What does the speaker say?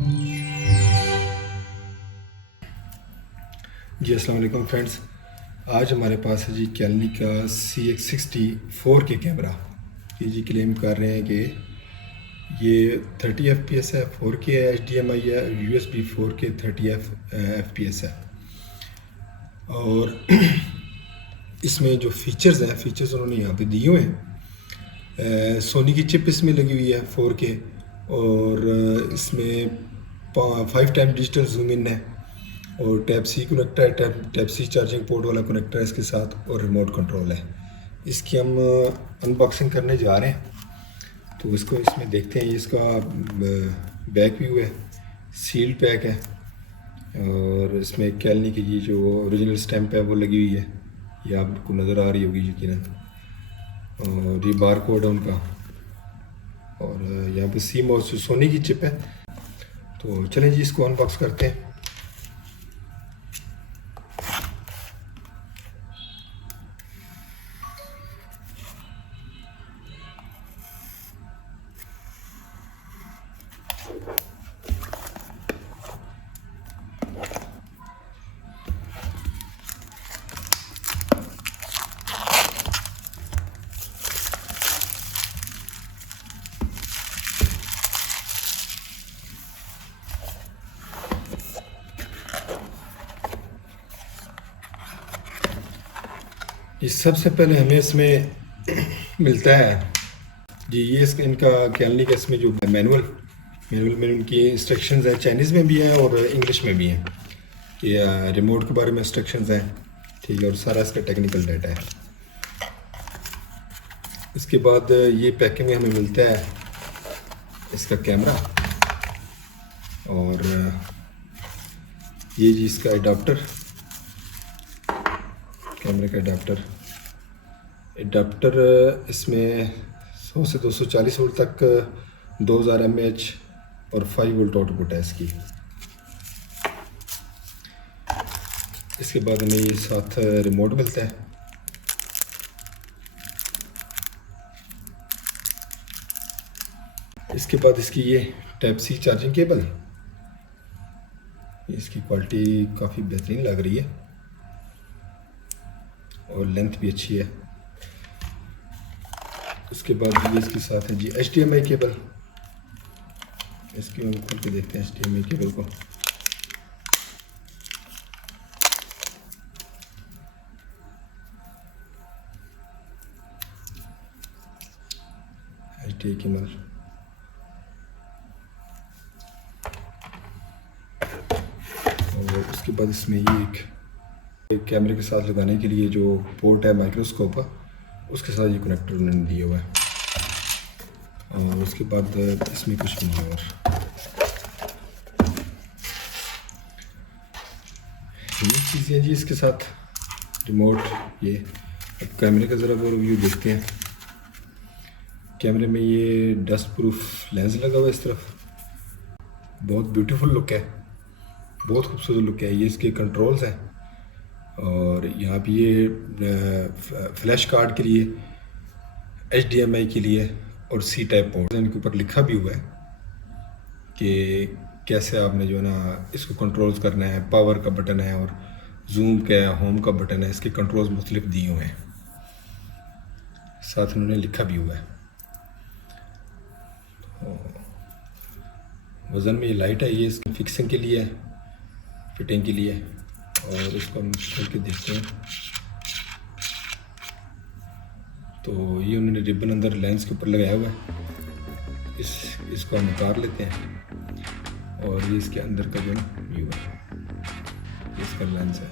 जी अस्सलाम वालेकुम फ्रेंड्स। आज हमारे पास है जी कैलनी का CX60 4K कैमरा। ये जी क्लेम कर रहे हैं कि ये 30 FPS है, 4K है, HDMI है, USB 4K 30 FPS है। और इसमें जो फीचर्स उन्होंने यहाँ पे दिए हुए हैं। सोनी की चिप इसमें लगी हुई है 4K, और इसमें 5 टाइम डिजिटल जूम इन है, और टाइप सी कनेक्टर है, टाइप सी चार्जिंग पोर्ट वाला कनेक्टर है इसके साथ, और रिमोट कंट्रोल है। इसकी हम अनबॉक्सिंग करने जा रहे हैं, तो इसको इसमें देखते हैं। इसका बैक व्यू है, सील्ड पैक है, और इसमें कैलनी की ये जो ओरिजिनल स्टैम्प है वो लगी हुई है, ये आपको नज़र आ रही होगी यकीनन। और ये बार कोड है उनका, और यहाँ पे CMOS सोनी की चिप है। तो चलें जी, इसको अनबॉक्स करते हैं। ये सबसे पहले हमें इसमें मिलता है जी, ये इनका कैलनी का इसमें जो मैनुअल में उनकी इंस्ट्रक्शंस हैं, चाइनीज़ में भी हैं और इंग्लिश में भी हैं। ये रिमोट के बारे में इंस्ट्रक्शंस हैं, ठीक है, और सारा इसका टेक्निकल डाटा है। इसके बाद ये पैकिंग में हमें मिलता है इसका कैमरा, और ये जी इसका अडाप्टर, कैमरे का अडाप्टर इसमें 100 से 240 वोल्ट तक 2000 mAh और 5 वोल्ट आउटपुट है इसकी। इसके बाद हमें ये साथ रिमोट मिलता है। इसके बाद इसकी ये टाइप सी चार्जिंग केबल, इसकी क्वालिटी काफ़ी बेहतरीन लग रही है और लेंथ भी अच्छी है। उसके बाद ये इसके साथ है जी HDMI केबल। इसकी हम खोल के देखते हैं HDMI केबल को। HDMI केबल, और उसके बाद इसमें ये एक कैमरे के साथ लगाने के लिए जो पोर्ट है माइक्रोस्कोप का, उसके साथ ये कनेक्टर उन्होंने दिया हुआ है। और उसके बाद इसमें कुछ नहीं है। और ये चीज़ें जी इसके साथ रिमोट। ये अब कैमरे का ज़रा वो रिव्यू देखते हैं। कैमरे में ये डस्ट प्रूफ लेंस लगा हुआ है इस तरफ, बहुत ब्यूटीफुल लुक है, बहुत खूबसूरत लुक है। ये इसके कंट्रोल्स हैं, और यहाँ पे ये फ्लैश कार्ड के लिए, HDMI के लिए, और C टाइप पोर्ट। इनके ऊपर लिखा भी हुआ है कि कैसे आपने जो है ना इसको कंट्रोल्स करना है। पावर का बटन है, और जूम का है, होम का बटन है, इसके कंट्रोल्स मुख्तलिफ दिए हुए हैं, साथ उन्होंने लिखा भी हुआ है। वज़न में ये लाइट है, ये इसकी फिक्सिंग के लिए है, फिटिंग के लिए। और इसको हम खोल के देखते हैं, तो ये उन्होंने रिबन अंदर लेंस के ऊपर लगाया हुआ है। इसको हम उतार लेते हैं, और ये इसके अंदर का जो व्यू है, इसका लेंस है।